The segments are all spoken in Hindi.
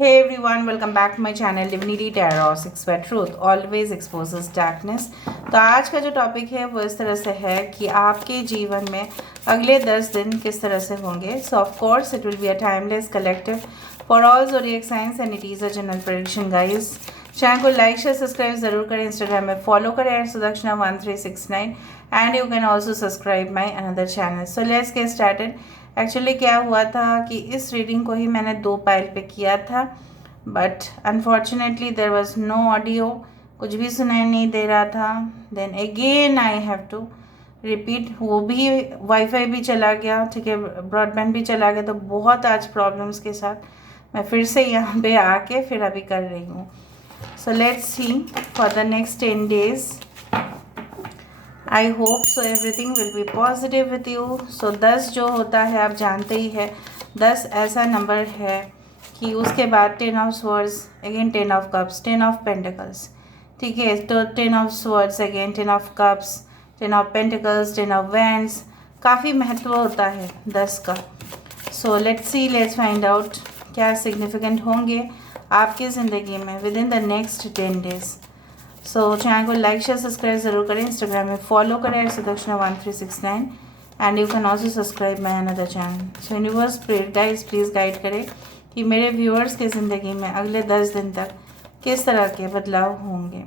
Hey everyone, welcome back to my channel Divinity Tarot 6 where truth always exposes darkness। तो आज का जो टॉपिक है वो इस तरह से है कि आपके जीवन में अगले 10 दिन किस तरह से होंगे। सो of course it will be a timeless collective for all zodiac science and it is a general prediction guys. Channel को लाइक शेयर सब्सक्राइब जरूर करें, इंस्टाग्राम में फॉलो करें Sudakshina 1369 and you can also subscribe my another channel. So let's get started. Actually क्या हुआ था कि इस रीडिंग को ही मैंने 2 पाइल पे किया था, but unfortunately there was no audio, कुछ भी सुनाई नहीं दे रहा था। Then again I have to repeat, वो भी वाईफाई भी चला गया, ठीक है, ब्रॉडबैंड भी चला गया, तो बहुत आज प्रॉब्लम्स के साथ मैं फिर से यहाँ पे आके फिर अभी कर रही हूँ। So let's see for the next 10 days। I hope so everything will be positive with you. So 10 जो होता है आप जानते ही है, 10 ऐसा नंबर है कि उसके बाद 10 of swords, again 10 of cups, 10 of pentacles, ठीक है, तो 10 of swords, again 10 of cups, 10 of pentacles, 10 of wands, काफ़ी महत्व होता है 10 का। सो let's C, let's find out क्या सिग्निफिकेंट होंगे आपकी ज़िंदगी में with in the next 10 days। So channel को लाइक शेयर सब्सक्राइब ज़रूर करें, इंस्टाग्राम में फॉलो करें Sudakshina 1369 and you can also subscribe my another channel. So universe prayer guys please guide करें कि मेरे व्यूअर्स की ज़िंदगी में अगले 10 दिन तक किस तरह के बदलाव होंगे।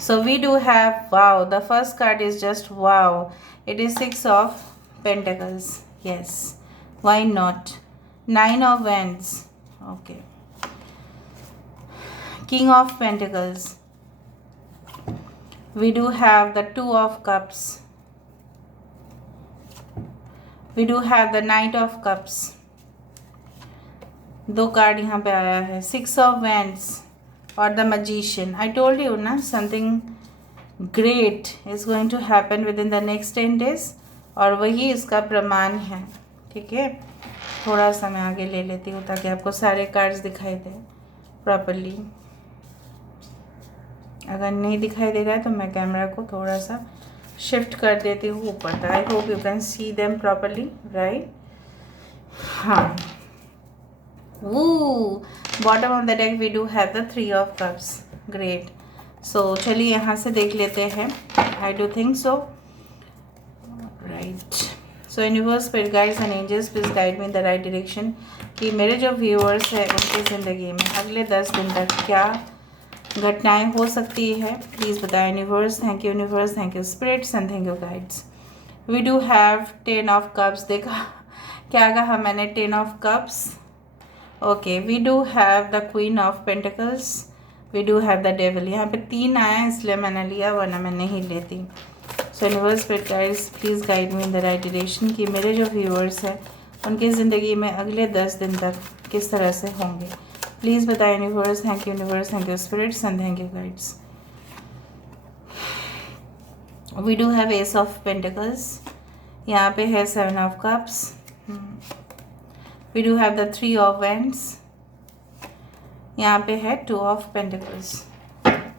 So we do have wow, the first card is just wow, it is 6 of pentacles, yes why not, 9 of wands, okay, King of Pentacles, we do have the 2 of Cups, we do have the Knight of Cups, 2 card यहाँ पे आया है, 6 of Wands और the Magician। I told you ना, something great is going to happen within the next 10 days और वही इसका प्रमाण है, ठीक है। थोड़ा सा मैं आगे ले लेती हूँ ताकि आपको सारे कार्ड्स दिखाई दे प्रॉपरली। अगर नहीं दिखाई दे रहा है तो मैं कैमरा को थोड़ा सा शिफ्ट कर देती हूँ ऊपर तक। I hope you can see them properly, right. हाँ, वो bottom of the deck we do have the 3 of cups, great. So चलिए यहाँ से देख लेते हैं। I do think so, right. So universe spirit guides and angels please guide me in the right direction कि मेरे जो व्यूअर्स हैं उनकी ज़िंदगी में अगले 10 दिन तक क्या घटनाएं हो सकती है, प्लीज़ बताएं universe. Thank you universe, thank you spirits and thank you guides. We do have 10 of cups, देखा क्या कहा मैंने, 10 of cups, okay. We do have the queen of pentacles, we do have the devil. यहाँ पे 3 आया इसलिए मैंने लिया, वरना मैं नहीं लेती। सो universe spirit guides please guide me in the right direction कि मेरे जो व्यूअर्स हैं उनकी ज़िंदगी में अगले 10 दिन तक किस तरह से होंगे, प्लीज़ बताएं universe. Thank you universe, thank you spirits and thank you guides. We do have ace of pentacles, यहाँ पे है 7 of cups, we do have the 3 of wands, यहाँ पे है 2 of pentacles.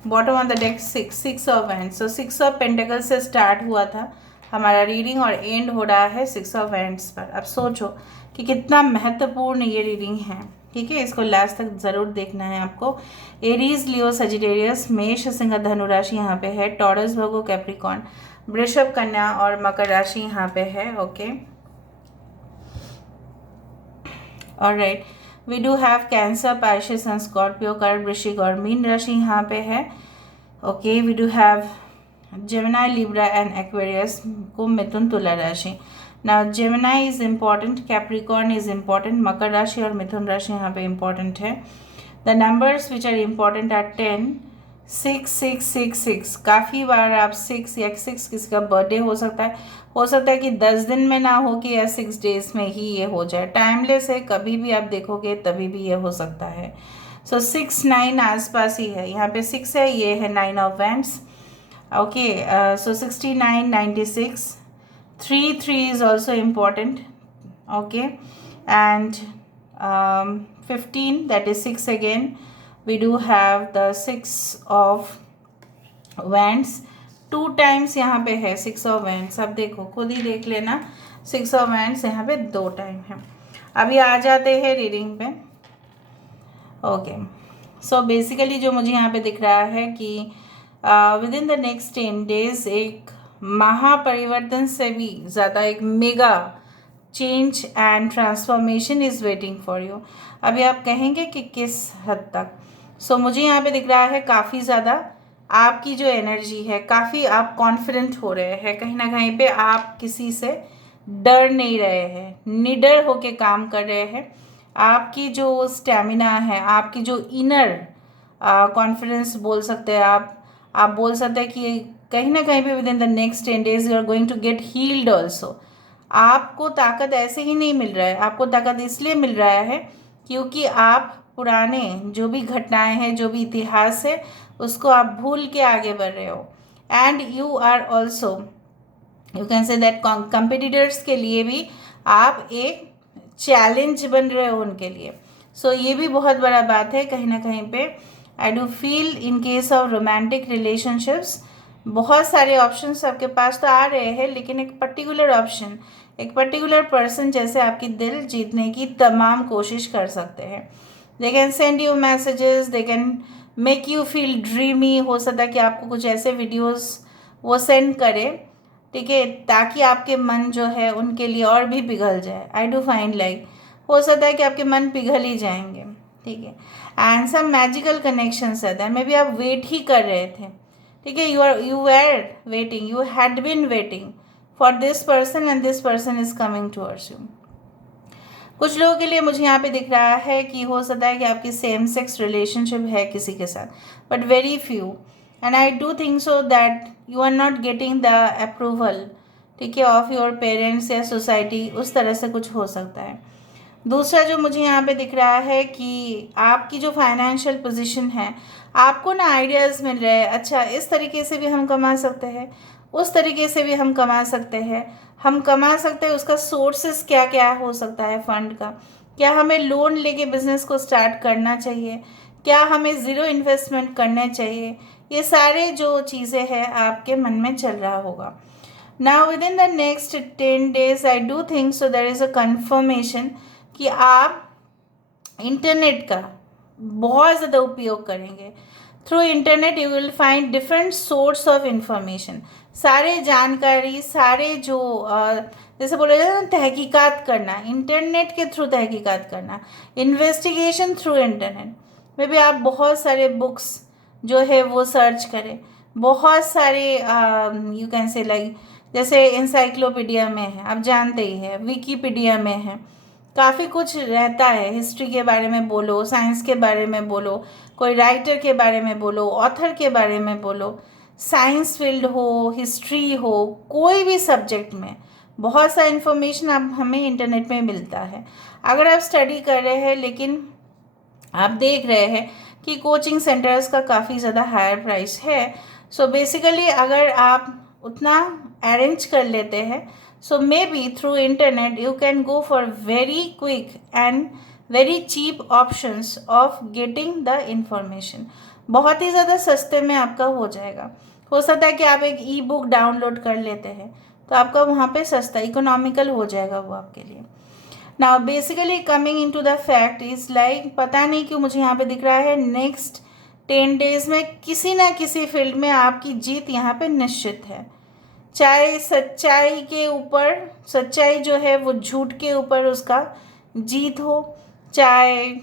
Bottom of the deck 6 of wands. So 6 of pentacles से स्टार्ट हुआ था हमारा रीडिंग और एंड हो रहा है 6 ऑफ वैंड्स पर। अब सोचो कि कितना महत्वपूर्ण ये रीडिंग है, ठीक है। इसको लास्ट तक ज़रूर देखना है आपको। एरीज, लियो, सजिटेरियस, मेष, सिंह, धनु राशि यहाँ पे है, टॉरस, वर्गो, कैप्रिकॉर्न, वृषभ, कन्या और मकर राशि यहाँ पे है, okay. Alright, we do have cancer, Pisces and Scorpio, कर्क, वृश्चिक और मीन राशि यहाँ पे है, okay. We do have Gemini, Libra and Aquarius, कुंभ, मिथुन, तुला राशि। Now Gemini is important, Capricorn is important, मकर राशि और मिथुन राशि यहाँ पे इम्पॉर्टेंट है। The numbers which are important are 10, 6, 6, 6, 6। काफ़ी बार आप 6 या 6 किसी का बर्थडे हो सकता है कि 10 दिन में ना हो कि या 6 days में ही ये हो जाए। टाइमलेस है, कभी भी आप देखोगे तभी भी ये हो सकता है। सो 6, 9 आसपास ही है, यहाँ पे 6 है, ये है 9 of wands, okay. So 69, 96, 3 is also important, okay, and 15, that is 6 again. We do have the 6 of wands, 2 times यहाँ पे है 6 of wands। अब देखो, खुद ही देख लेना, 6 of wands यहाँ पे 2 टाइम है। अभी आ जाते हैं रीडिंग पे। ओके, सो बेसिकली जो मुझे यहाँ पे दिख रहा है कि within the next 10 days एक महापरिवर्तन से भी ज़्यादा एक mega change and transformation is waiting for you. अभी आप कहेंगे कि किस हद तक। सो मुझे यहाँ पे दिख रहा है काफ़ी ज़्यादा आपकी जो एनर्जी है, काफ़ी आप कॉन्फिडेंट हो रहे हैं, कहीं ना कहीं पे आप किसी से डर नहीं रहे हैं, निडर होके काम कर रहे हैं। आपकी जो स्टैमिना है, आपकी जो इनर कॉन्फिडेंस बोल सकते हैं आप बोल सकते हैं कि कहीं ना कहीं पे within the next 10 days you are going to get healed also. आपको ताकत ऐसे ही नहीं मिल रहा है, आपको ताकत इसलिए मिल रहा है क्योंकि आप पुराने जो भी घटनाएं हैं, जो भी इतिहास है, उसको आप भूल के आगे बढ़ रहे हो। And you are also, you can say that competitors के लिए भी आप एक चैलेंज बन रहे हो उनके लिए। सो ये भी बहुत बड़ा बात है कहीं ना कहीं पे। I do feel in case of romantic relationships बहुत सारे ऑप्शंस आपके पास तो आ रहे हैं, लेकिन एक पर्टिकुलर ऑप्शन, एक पर्टिकुलर पर्सन जैसे आपकी दिल जीतने की तमाम कोशिश कर सकते हैं। They can send you messages, they can make you feel dreamy. हो सकता है कि आपको कुछ ऐसे वीडियोस वो सेंड करे, ठीक है, ताकि आपके मन जो है उनके लिए और भी पिघल जाए। आई डू फाइंड लाइक हो सकता है कि आपके मन पिघल ही जाएंगे, ठीक है। एंड सम मैजिकल कनेक्शंस है दैट मे बी आप वेट ही कर रहे थे, ठीक है, you were waiting, you had been waiting for this person and this person is coming towards you. कुछ लोगों के लिए मुझे यहाँ पे दिख रहा है कि हो सकता है कि आपकी सेम सेक्स रिलेशनशिप है किसी के साथ, but very few, and I do think so that you are not getting the approval, ठीक है, ऑफ योर पेरेंट्स या सोसाइटी, उस तरह से कुछ हो सकता है। दूसरा जो मुझे यहाँ पे दिख रहा है कि आपकी जो फाइनेंशियल पोजीशन है, आपको ना आइडियाज़ मिल रहे हैं, अच्छा इस तरीके से भी हम कमा सकते हैं, उस तरीके से भी हम कमा सकते हैं, हम कमा सकते हैं, उसका सोर्सेस क्या क्या हो सकता है फंड का, क्या हमें लोन लेके बिजनेस को स्टार्ट करना चाहिए, क्या हमें ज़ीरो इन्वेस्टमेंट करना चाहिए, ये सारे जो चीज़ें हैं आपके मन में चल रहा होगा। Now within the next 10 days I do think so there is a confirmation कि आप इंटरनेट का बहुत ज़्यादा उपयोग करेंगे। Through internet you will find different source of information, सारे जानकारी, सारे जो जैसे बोला जाता है ना तहकीकात करना, इंटरनेट के थ्रू तहकीकात करना, इन्वेस्टिगेशन थ्रू इंटरनेट में भी आप बहुत सारे बुक्स जो है वो सर्च करें, बहुत सारे यू कैन से लाइक जैसे इंसाइक्लोपीडिया में है, आप जानते ही है, विकीपीडिया में है, काफ़ी कुछ रहता है, हिस्ट्री के बारे में बोलो, साइंस के बारे में बोलो, कोई राइटर के बारे में बोलो, ऑथर के बारे में बोलो, साइंस फील्ड हो, हिस्ट्री हो, कोई भी सब्जेक्ट में बहुत सा इन्फॉर्मेशन आप हमें इंटरनेट में मिलता है। अगर आप स्टडी कर रहे हैं लेकिन आप देख रहे हैं कि कोचिंग सेंटर्स का काफ़ी ज़्यादा हायर प्राइस है, सो बेसिकली अगर आप उतना अरेंज कर लेते हैं, so maybe through internet you can go for very quick and very cheap options of getting the information। बहुत ही ज़्यादा सस्ते में आपका हो जाएगा। हो सकता है कि आप एक ई बुक डाउनलोड कर लेते हैं तो आपका वहाँ पे सस्ता इकोनॉमिकल हो जाएगा वो आपके लिए। Now basically coming into the fact is like, पता नहीं क्यों मुझे यहाँ पे दिख रहा है नेक्स्ट 10 डेज में किसी ना किसी फील्ड में आपकी जीत यहाँ पे निश्चित है। चाहे सच्चाई के ऊपर, सच्चाई जो है वो झूठ के ऊपर उसका जीत हो, चाहे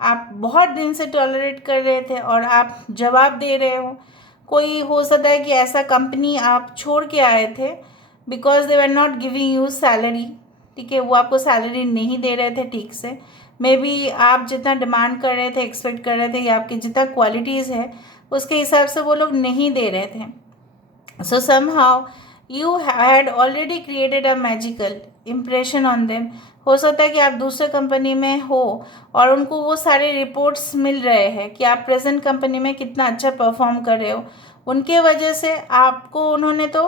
आप बहुत दिन से टॉलरेट कर रहे थे और आप जवाब दे रहे हो, कोई हो सकता है कि ऐसा कंपनी आप छोड़ के आए थे because they were not giving you salary, ठीक है, वो आपको सैलरी नहीं दे रहे थे ठीक से, मे बी आप जितना डिमांड कर रहे थे, एक्सपेक्ट कर रहे थे या आपकी जितना क्वालिटीज़ है उसके हिसाब से वो लोग नहीं दे रहे थे। सो somehow you had already created a magical impression on them। हो सकता है कि आप दूसरे कंपनी में हो और उनको वो सारे रिपोर्ट्स मिल रहे हैं कि आप प्रेजेंट कंपनी में कितना अच्छा परफॉर्म कर रहे हो, उनके वजह से आपको उन्होंने तो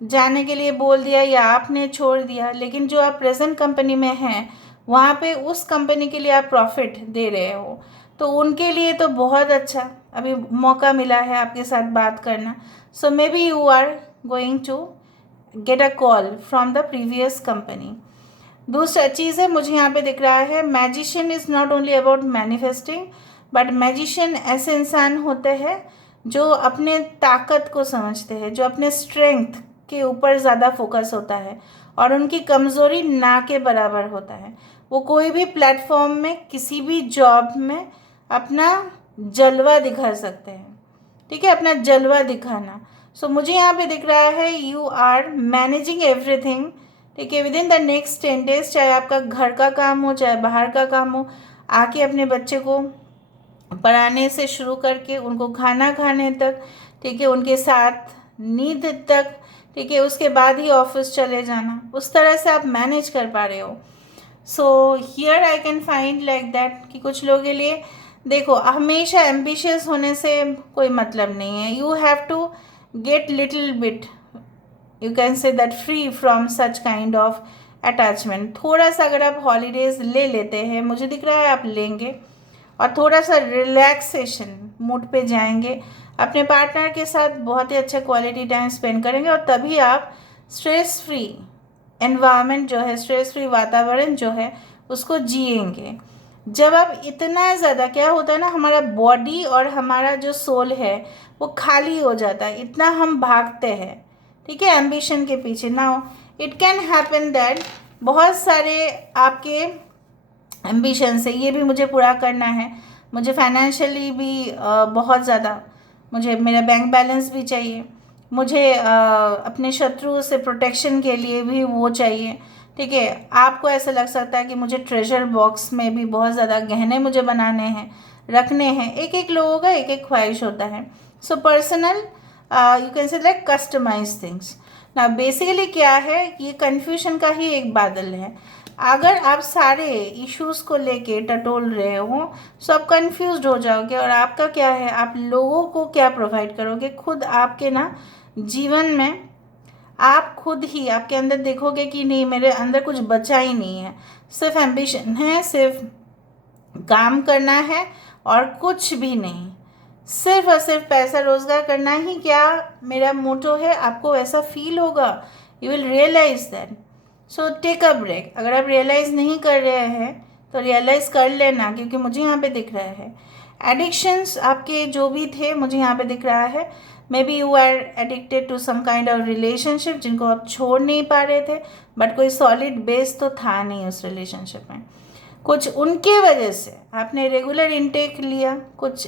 जाने के लिए बोल दिया या आपने छोड़ दिया, लेकिन जो आप प्रेजेंट कंपनी में हैं वहाँ पे उस कंपनी के लिए आप प्रॉफिट दे रहे हो, तो उनके लिए तो बहुत अच्छा अभी मौका मिला है आपके साथ बात करना। So maybe you are going to get a call from the previous company। दूसरा चीज़ है मुझे यहाँ पे दिख रहा है, magician is not only about manifesting but magician ऐसे इंसान होते हैं जो अपने ताकत को समझते हैं, जो अपने स्ट्रेंथ के ऊपर ज़्यादा फोकस होता है और उनकी कमज़ोरी ना के बराबर होता है। वो कोई भी प्लेटफॉर्म में, किसी भी जॉब में अपना जलवा दिखा सकते हैं, ठीक है, अपना जलवा दिखाना। सो मुझे यहाँ पे दिख रहा है यू आर मैनेजिंग एवरीथिंग, ठीक है, with in the next 10 days, चाहे आपका घर का काम हो चाहे बाहर का काम हो, आके अपने बच्चे को पढ़ाने से शुरू करके उनको खाना खाने तक, ठीक है, उनके साथ नींद तक, ठीक है, उसके बाद ही ऑफिस चले जाना, उस तरह से आप मैनेज कर पा रहे हो। So here I can find like that कि कुछ लोगों के लिए देखो हमेशा एम्बिशियस होने से कोई मतलब नहीं है। You have to get little bit, you can say that, free from such kind of attachment. थोड़ा सा अगर आप हॉलीडेज ले लेते हैं, मुझे दिख रहा है आप लेंगे, और थोड़ा सा रिलैक्सेशन मूड पे जाएंगे, अपने पार्टनर के साथ बहुत ही अच्छा क्वालिटी टाइम स्पेंड करेंगे, और तभी आप स्ट्रेस फ्री एनवायरनमेंट जो है, स्ट्रेस फ्री वातावरण जो है उसको जिएंगे। जब आप इतना ज़्यादा, क्या होता है ना, हमारा बॉडी और हमारा जो सोल है वो खाली हो जाता है, इतना हम भागते हैं, ठीक है, एम्बिशन के पीछे। Now it can happen that बहुत सारे आपके एम्बिशन से, ये भी मुझे पूरा करना है, मुझे फाइनेंशियली भी बहुत ज़्यादा, मुझे मेरा बैंक बैलेंस भी चाहिए, मुझे अपने शत्रु से प्रोटेक्शन के लिए भी वो चाहिए, ठीक है। आपको ऐसा लग सकता है कि मुझे ट्रेजर बॉक्स में भी बहुत ज़्यादा गहने मुझे बनाने हैं, रखने हैं। एक एक लोगों का एक एक ख्वाहिश होता है। So personal, you can say like customise things. ना बेसिकली क्या है, ये कन्फ्यूजन का ही एक बादल है। अगर आप सारे इश्यूज़ को लेके टटोल रहे हो तो आप कंफ्यूज्ड हो जाओगे, और आपका क्या है, आप लोगों को क्या प्रोवाइड करोगे। खुद आपके ना जीवन में आप खुद ही आपके अंदर देखोगे कि नहीं, मेरे अंदर कुछ बचा ही नहीं है, सिर्फ एम्बिशन है, सिर्फ काम करना है और कुछ भी नहीं, सिर्फ और सिर्फ पैसा रोजगार करना ही क्या मेरा मोटो है। आपको ऐसा फील होगा, you will realise that. So take a break. अगर आप रियलाइज़ नहीं कर रहे हैं तो रियलाइज़ कर लेना, क्योंकि मुझे यहाँ पे दिख रहा है एडिक्शंस आपके जो भी थे, मुझे यहाँ पे दिख रहा है maybe you are addicted to some kind of relationship जिनको आप छोड़ नहीं पा रहे थे, बट कोई सॉलिड बेस तो था नहीं उस रिलेशनशिप में। कुछ उनके वजह से आपने रेगुलर इनटेक लिया कुछ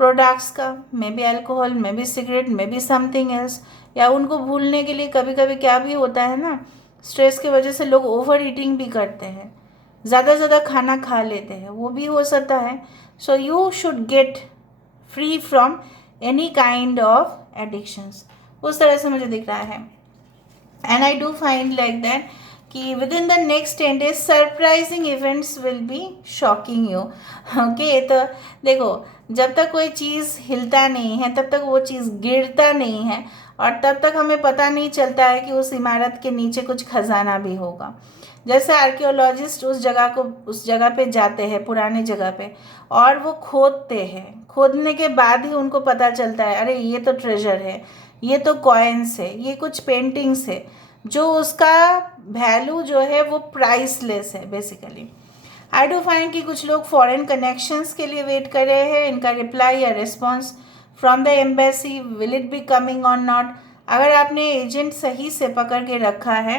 प्रोडक्ट्स का, may be alcohol, may be cigarette, may be something else, या उनको भूलने के लिए कभी कभी क्या भी होता है ना, स्ट्रेस की वजह से लोग ओवर ईटिंग भी करते हैं, ज़्यादा खाना खा लेते हैं, वो भी हो सकता है। So you should get free from any kind of addictions, उस तरह से मुझे दिख रहा है। And I do find like that कि within the next 10 days surprising events will be shocking you. Okay, तो देखो जब तक कोई चीज़ हिलता नहीं है तब तक वो चीज़ गिरता नहीं है, और तब तक हमें पता नहीं चलता है कि उस इमारत के नीचे कुछ खजाना भी होगा। जैसे आर्कियोलॉजिस्ट उस जगह पे जाते हैं, पुरानी जगह पे, और वो खोदते हैं, खोदने के बाद ही उनको पता चलता है अरे ये तो ट्रेजर है, ये तो कॉइन्स है, ये कुछ पेंटिंग्स है, जो उसका वैल्यू जो है वो प्राइसलेस है बेसिकली। आई डू फाइंड कि कुछ लोग फॉरेन कनेक्शंस के लिए वेट कर रहे हैं, इनका रिप्लाई या response from the embassy, will it be coming और नॉट। अगर आपने एजेंट सही से पकड़ के रखा है,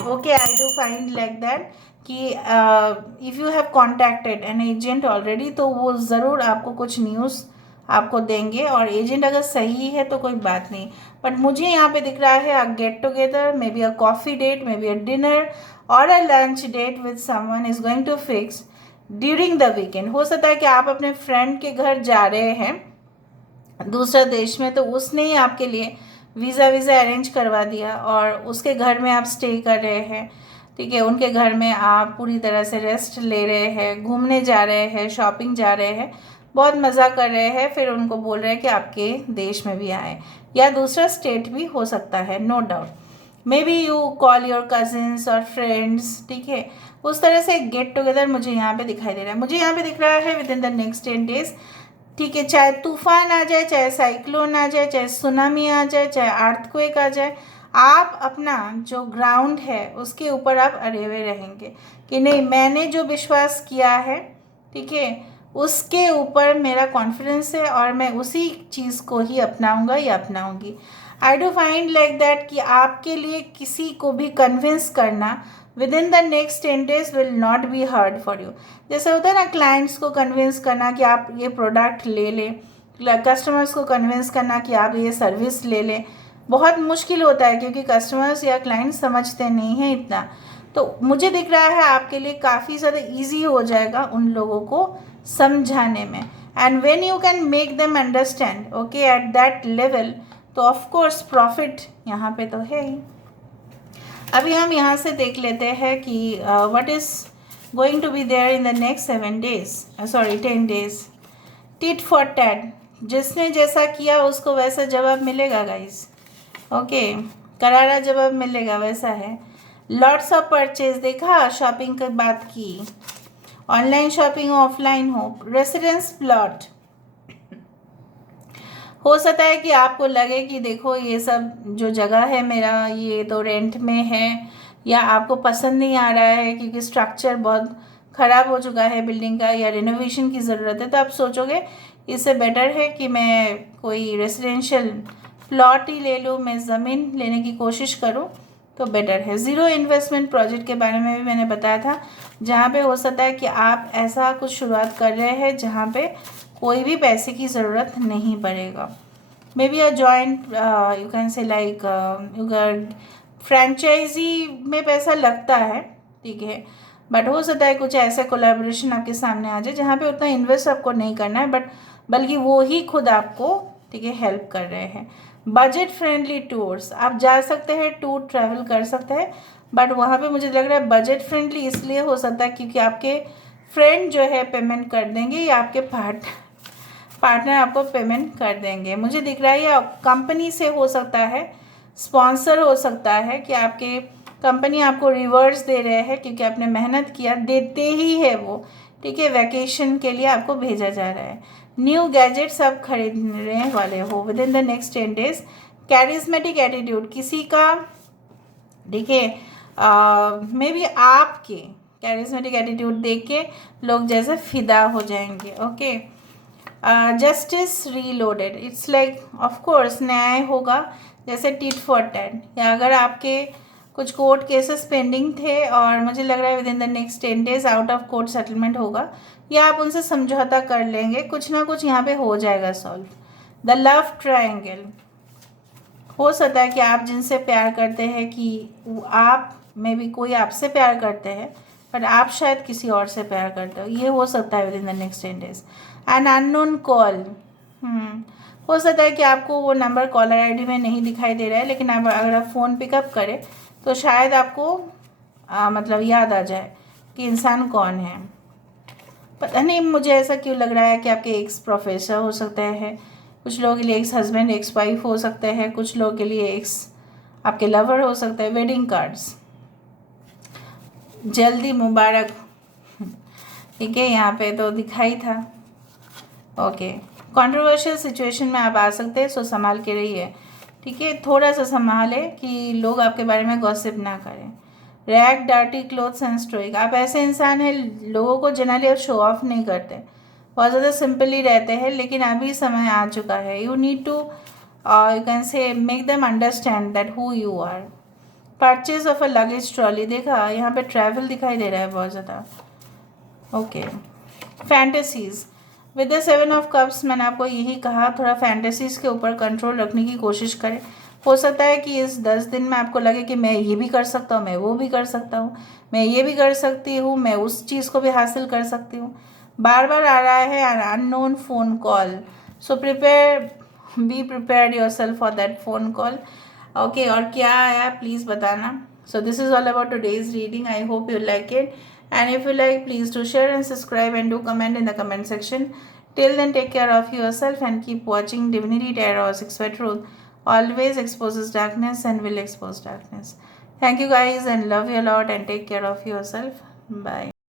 okay, I do find like that कि if you have contacted an agent already, तो वो ज़रूर आपको कुछ न्यूज़ आपको देंगे, और एजेंट अगर सही है तो कोई बात नहीं। बट मुझे यहाँ पे दिख रहा है a get together, maybe a coffee date, maybe a dinner और a lunch date with someone is going to fix during the weekend. हो सकता है कि आप अपने फ्रेंड के घर जा रहे हैं दूसरा देश में, तो उसने ही आपके लिए वीज़ा अरेंज करवा दिया और उसके घर में आप स्टे कर रहे हैं, ठीक है, उनके घर में आप पूरी तरह से रेस्ट ले रहे हैं, घूमने जा रहे हैं, शॉपिंग जा रहे हैं, बहुत मज़ा कर रहे हैं, फिर उनको बोल रहे हैं कि आपके देश में भी आए, या दूसरा स्टेट भी हो सकता है, no doubt. Maybe you call your cousins और फ्रेंड्स, ठीक है, उस तरह से गेट टुगेदर मुझे यहाँ पे दिखाई दे रहा है। मुझे यहाँ पे दिख रहा है with in the next 10 days, ठीक है, चाहे तूफान आ जाए, चाहे साइक्लोन आ जाए, चाहे सुनामी आ जाए, चाहे अर्थक्वेक आ जाए, आप अपना जो ग्राउंड है उसके ऊपर आप अड़े हुए रहेंगे कि नहीं, मैंने जो विश्वास किया है, ठीक है, उसके ऊपर मेरा कॉन्फिडेंस है और मैं उसी चीज़ को ही अपनाऊंगा या अपनाऊंगी। I do find like that कि आपके लिए किसी को भी कन्विंस करना within the next 10 days will not be hard for you. जैसे होता है ना, क्लाइंट्स को कन्विंस करना कि आप ये प्रोडक्ट ले लें, कस्टमर्स को कन्विंस करना कि आप ये सर्विस ले लें, बहुत मुश्किल होता है क्योंकि कस्टमर्स या क्लाइंट्स समझते नहीं हैं इतना। तो मुझे दिख रहा है आपके लिए काफ़ी ज़्यादा ईजी हो जाएगा उन लोगों को समझाने में। And when you can make them understand okay at that level, तो ऑफ कोर्स प्रॉफिट यहाँ पे तो है ही। अभी हम यहाँ से देख लेते हैं कि what is going to be there in the next 10 days। Tit for tat, जिसने जैसा किया उसको वैसा जवाब मिलेगा गाइस। ओके, करारा जवाब मिलेगा, वैसा है। लॉट्स ऑफ परचेज, देखा शॉपिंग की बात की, ऑनलाइन शॉपिंग ऑफलाइन हो, रेसिडेंस प्लॉट। हो सकता है कि आपको लगे कि देखो ये सब जो जगह है मेरा, ये तो रेंट में है, या आपको पसंद नहीं आ रहा है क्योंकि स्ट्रक्चर बहुत ख़राब हो चुका है बिल्डिंग का, या रिनोवेशन की ज़रूरत है, तो आप सोचोगे इससे बेटर है कि मैं कोई रेसिडेंशियल प्लॉट ही ले लूँ, मैं ज़मीन लेने की कोशिश करूँ तो बेटर है। ज़ीरो इन्वेस्टमेंट प्रोजेक्ट के बारे में भी मैंने बताया था, जहाँ पे हो सकता है कि आप ऐसा कुछ शुरुआत कर रहे हैं जहाँ पे कोई भी पैसे की ज़रूरत नहीं पड़ेगा। Maybe a joint, you can say like franchisee में पैसा लगता है, ठीक है, बट हो सकता है कुछ ऐसे कोलैबोरेशन आपके सामने आ जाए जहाँ पे उतना इन्वेस्ट आपको नहीं करना है, बट बल्कि वो ही खुद आपको, ठीक है, हेल्प कर रहे हैं। बजट फ्रेंडली टूर्स, आप जा सकते हैं, टूर ट्रैवल कर सकते हैं, बट वहाँ पे मुझे लग रहा है बजट फ्रेंडली इसलिए हो सकता है क्योंकि आपके फ्रेंड जो है पेमेंट कर देंगे या आपके पार्टनर आपको पेमेंट कर देंगे। मुझे दिख रहा है ये कंपनी से हो सकता है, स्पॉन्सर हो सकता है कि आपके कंपनी आपको रिवर्स दे रहे हैं क्योंकि आपने मेहनत किया, देते ही है वो, ठीक है, वैकेशन के लिए आपको भेजा जा रहा है। न्यू गैजेट्स आप खरीदने वाले हो with in the next 10 days। Charismatic attitude, किसी का, देखिए मे बी आपके कैरिज्मेटिक एटीट्यूड देख के लोग जैसे फिदा हो जाएंगे। Okay, justice reloaded, it's like of course न्याय होगा, जैसे टिट फॉर टैट, या अगर आपके कुछ कोर्ट केसेस पेंडिंग थे और मुझे लग रहा है with in the next 10 days out of court settlement होगा, या आप उनसे समझौता कर लेंगे, कुछ ना कुछ यहाँ पे हो जाएगा सॉल्व। द लव ट्रायंगल, हो सकता है कि आप जिनसे प्यार करते हैं कि आप में भी कोई आपसे प्यार करते हैं, बट आप शायद किसी और से प्यार करते हो, ये हो सकता है with in the next 10 days। An unknown call, हो सकता है कि आपको वो नंबर कॉलर आईडी में नहीं दिखाई दे रहा है, लेकिन आप अगर आप फ़ोन पिकअप करें तो शायद आपको मतलब याद आ जाए कि इंसान कौन है। पता नहीं मुझे ऐसा क्यों लग रहा है कि आपके एक्स प्रोफेसर हो सकते हैं, कुछ लोगों के लिए एक्स हस्बैंड एक्स वाइफ हो सकते हैं, कुछ लोगों के लिए एक्स आपके लवर हो सकते हैं। वेडिंग कार्ड्स, जल्दी मुबारक, ठीक है, यहाँ पे तो दिखाई था। ओके, कंट्रोवर्शियल सिचुएशन में आप आ सकते हैं, सो संभाल के रहिए, ठीक है, थोड़ा सा संभाले कि लोग आपके बारे में गॉसिप ना करें। Rag dirty clothes and stoic, आप ऐसे इंसान हैं, लोगों को जनरली आप शो ऑफ नहीं करते, बहुत ज़्यादा सिंपली रहते हैं, लेकिन अभी समय आ चुका है, you need to you can say make them understand that who you are. Purchase of a luggage trolley, देखा यहाँ पे ट्रैवल दिखाई दे रहा है बहुत ज़्यादा। Okay, fantasies, with the 7 of cups मैंने आपको यही कहा, थोड़ा फैंटेसीज़ के ऊपर कंट्रोल रखने की कोशिश करें। हो सकता है कि इस 10 दिन में आपको लगे कि मैं ये भी कर सकता हूँ, मैं वो भी कर सकता हूँ, मैं ये भी कर सकती हूँ, मैं उस चीज़ को भी हासिल कर सकती हूँ। बार बार आ रहा है unknown phone call, so be prepared your self for that phone call. Okay, और क्या आया प्लीज़ बताना। So this is all about today's reading, I hope you like it, and if you like, please do share and subscribe and do comment in the comment section. Till then, take care of yourself and keep watching Divinity Tarot 6 Way Truth. Always exposes darkness and will expose darkness. Thank you guys and love you a lot and take care of yourself. Bye.